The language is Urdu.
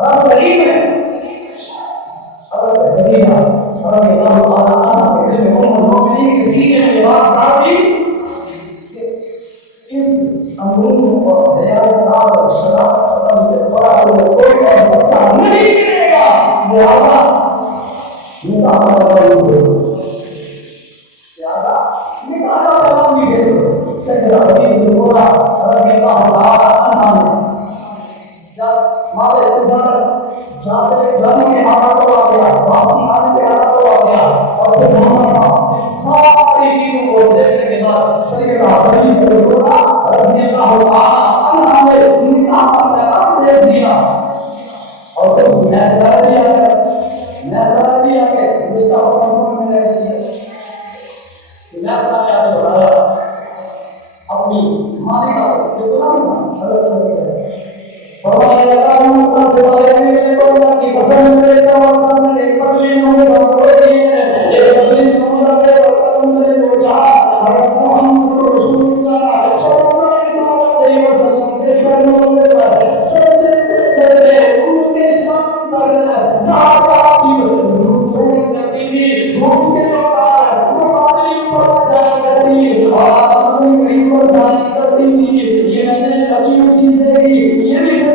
رب کریم ہے. حضرت خدیجہ رضی اللہ تعالیٰ عنہا کہتے ہیں ام المؤمنین کسی نے میری بات کہا اس امور اور زیادت اور شراب قسم سے بڑا کوئی اور سچا نہیں ملے گا. لہذا نکاح کا پیغام بھی بھیجو. سیدنا خدیجہ بولا رضی اللہ تعالیٰ عنہا نے جب مال تجارت جانے کے حالات کو آ گیا, واپسی آنے کے حالات کو آ گیا, اور پھر ساری چیزوں کو دیکھنے کے بعد سیدنا خدیجہ بولا رضی اللہ تعالیٰ عنہا نے نکاح کا پیغام بھیج دیا. اور پھر نیزہ دیا کہ جیسا حکم میں نے نیزہ دیا تو بڑھایا اپنی مالکہ سے غلامی تھا. حضرت خدیجہ فرمایا اللہ تعالیٰ کو اللہ کی پسند ہے تو نے قبل نو کوئی ہے قبل نو ہے اور قبل نو جہاں حضرت محمد رسول اللہ صلی اللہ علیہ وسلم کے فرمان پر چلتے ان کے شان پر جہاں بھی دھوم کرتی دھوم کے بعد مقابل پر جایا کرتی اور نہیں پرسانی کرتی. یہ میں نے عجیب چیز دیکھی. یہ بھی